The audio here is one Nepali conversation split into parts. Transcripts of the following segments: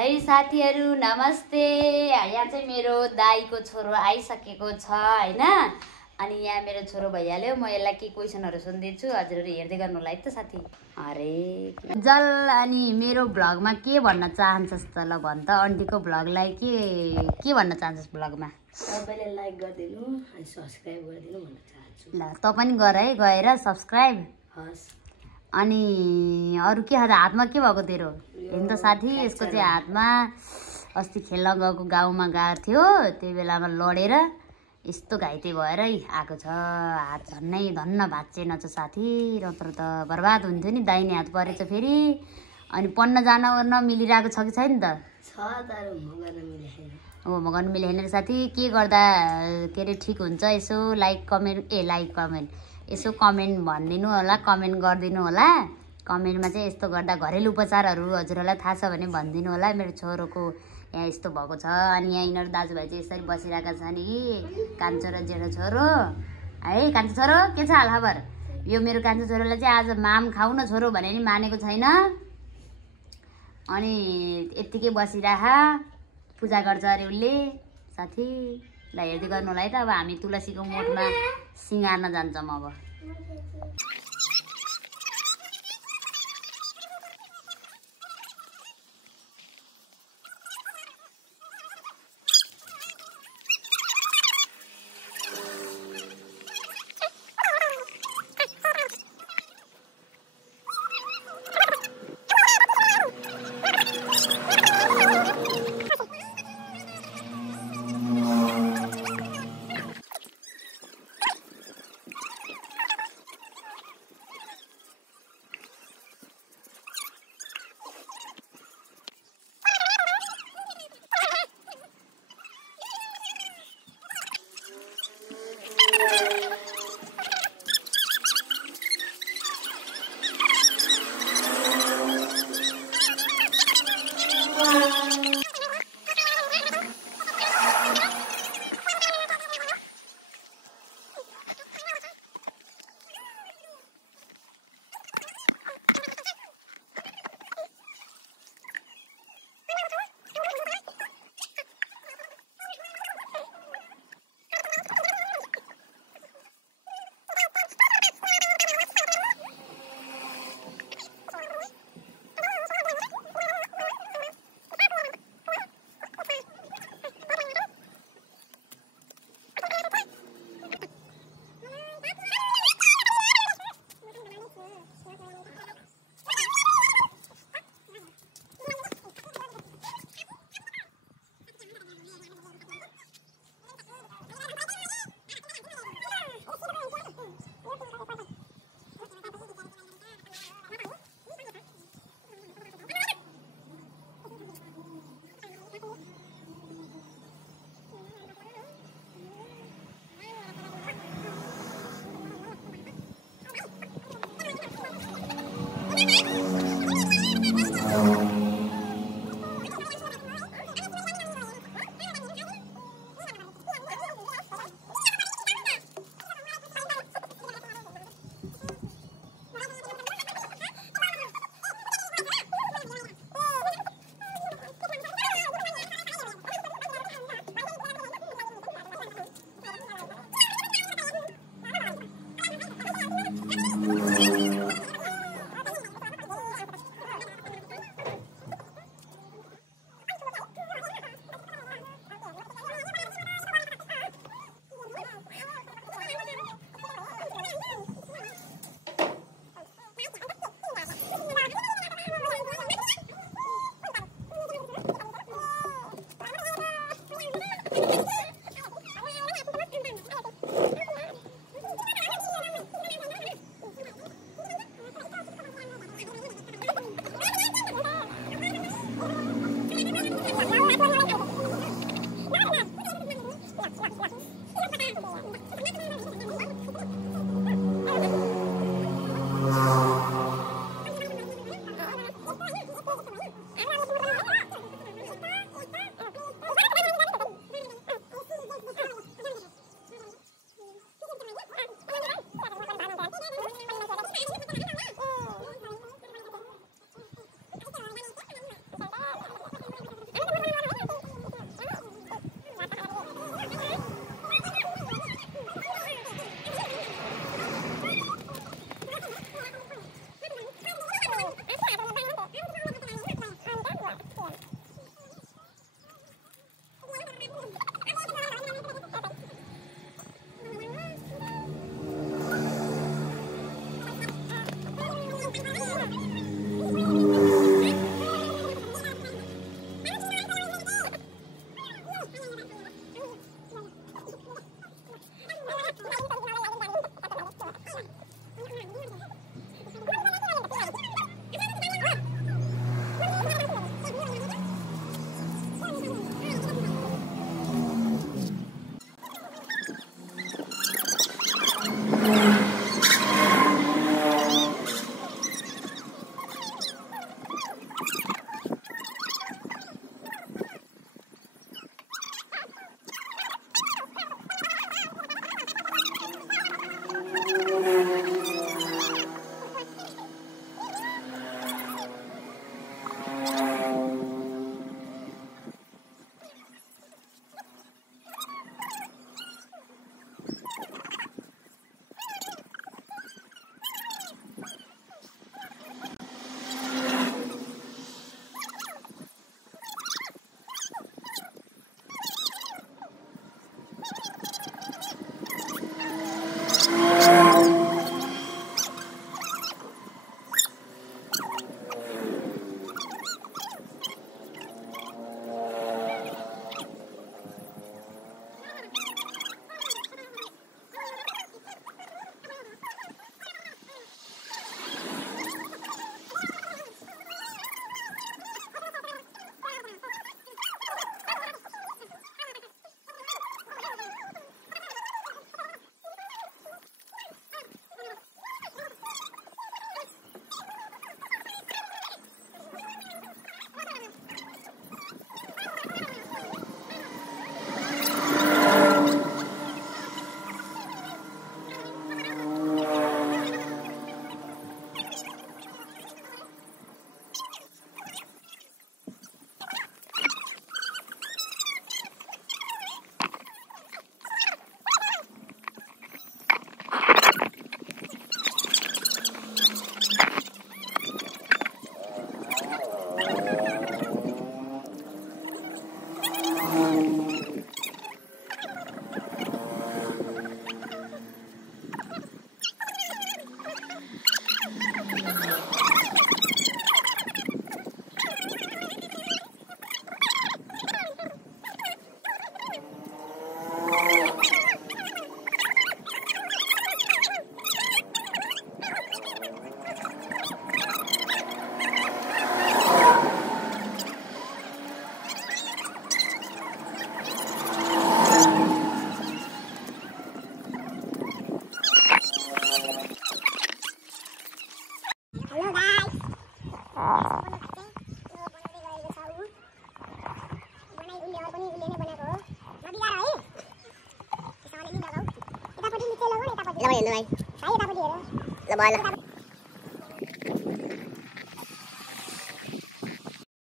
है साथीहरु नमस्ते। यहाँ चाहिँ मेरो दाइको छोरो आइसकेको छ हैन। अनि यहाँ मेरो छोरो भइहाल्यो। म यसलाई के क्वेशनहरु सोध्दैछु, हजुरहरु हेर्दै गर्नु होला है त साथी। अरे जल अनि मेरो भ्लगमा के भन्न चाहन्छस् त? ल भन त, आन्टीको भ्लगलाई के भन्न चाहन्छस् भ्लगमा? तपाईले लाइक गरिदिनु अनि सब्स्क्राइब गरिदिनु भन्न चाहन्छु। ल त पनि गर है, गएर सब्स्क्राइब। हस्। अनि अरु के हातमा के भएको तेरो? हेर्नु त साथी, यसको चाहिँ हातमा अस्ति खेल्न गएको गाउँमा गएको थियो, त्यही बेलामा लडेर यस्तो घाइते भएर आएको छ। हात झन्नै धन्न भाँचेन छ साथी, नत्र त बर्बाद हुन्थ्यो नि। दाहिने हात परेछ फेरि। अनि पढ्न जान ओर्न मिलिरहेको छ कि छैन त? छ तर म गर्न मिलेन। हो, म गर्न मिलेन साथी। के गर्दा के रे ठीक हुन्छ? यसो लाइक कमेन्ट यसो कमेन्ट भनिदिनु होला, कमेन्ट गरिदिनु होला। कमेन्टमा चाहिँ यस्तो गर्दा घरेलु उपचारहरू हजुरहरूलाई थाहा छ भने भनिदिनु होला। मेरो छोरोको यहाँ यस्तो भएको छ। अनि यहाँ यिनीहरू दाजुभाइ चाहिँ यसरी बसिरहेका छन् कि कान्छो र जेठो छोरो है। कान्छो छोरो के छ हालखबर? यो मेरो कान्छो छोरोलाई चाहिँ आज माम खाऊ न छोरो भने नि मानेको छैन। अनि यत्तिकै बसिरह पूजा गर्छ अरे उसले साथी। ल हेर्दै गर्नु होला है त। अब हामी तुलसीको मोठमा सिँगार्न जान्छौँ अब।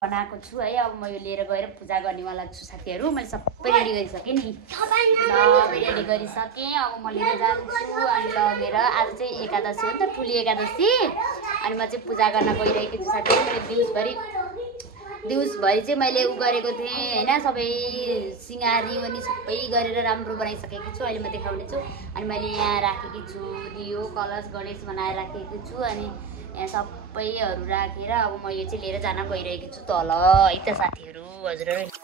बनाएको छु है। अब म यो लिएर गएर पूजा गर्नेवाला छु साथीहरू। मैले सबै रेडी गरिसकेँ नि, सबै रेडी गरिसकेँ। अब म लिएर जान्छु अनि लगेर आज चाहिँ एकादशी हो नि त, ठुली एकादशी। अनि म चाहिँ पूजा गर्न गइरहेको छु साथीहरू। मैले दिउँसभरि चाहिँ मैले उ गरेको थिएँ होइन, सबै सिँगारी पनि सबै गरेर राम्रो बनाइसकेको छु। अहिले म देखाउने छु। अनि मैले यहाँ राखेकी छु दियो कलश गणेश बनाएर राखेको छु। अनि यहाँ सबैहरू राखेर अब म यो चाहिँ लिएर जान गइरहेको छु तल है त साथीहरू। हजुरहरू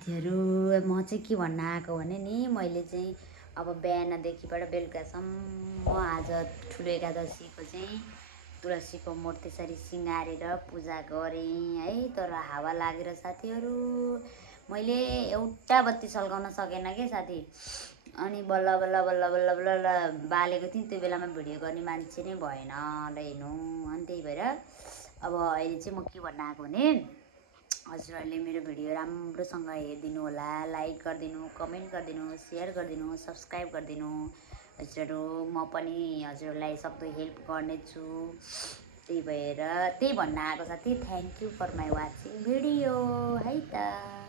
साथीहरू म चाहिँ के भन्न आएको भने नि मैले चाहिँ अब बिहानदेखिबाट बेलुकासम्म आज ठुलो एकादशीको चाहिँ तुलसीको मोड त्यसरी सिँगारेर पूजा गरेँ है। तर हावा लागेर साथीहरू मैले एउटा बत्ती सल्काउन सकेन के साथी। अनि बल्ल बल्ल बल्ल बल्ल बल्ल बालेको थिएँ, त्यो बेलामा भिडियो गर्ने मान्छे नै भएन ल हेर्नु। अनि त्यही भएर अब अहिले चाहिँ म के भन्न आएको भने हजुरहरूले मेरो भिडियो राम्रोसँग हेरिदिनु होला, लाइक गरिदिनु, कमेन्ट गरिदिनु, सेयर गरिदिनु, सब्सक्राइब गरिदिनु हजुरहरू। म पनि हजुरहरूलाई सक्दो हेल्प गर्नेछु। त्यही भएर त्यही भन्न आएको साथी। Thank you for my watching video है त।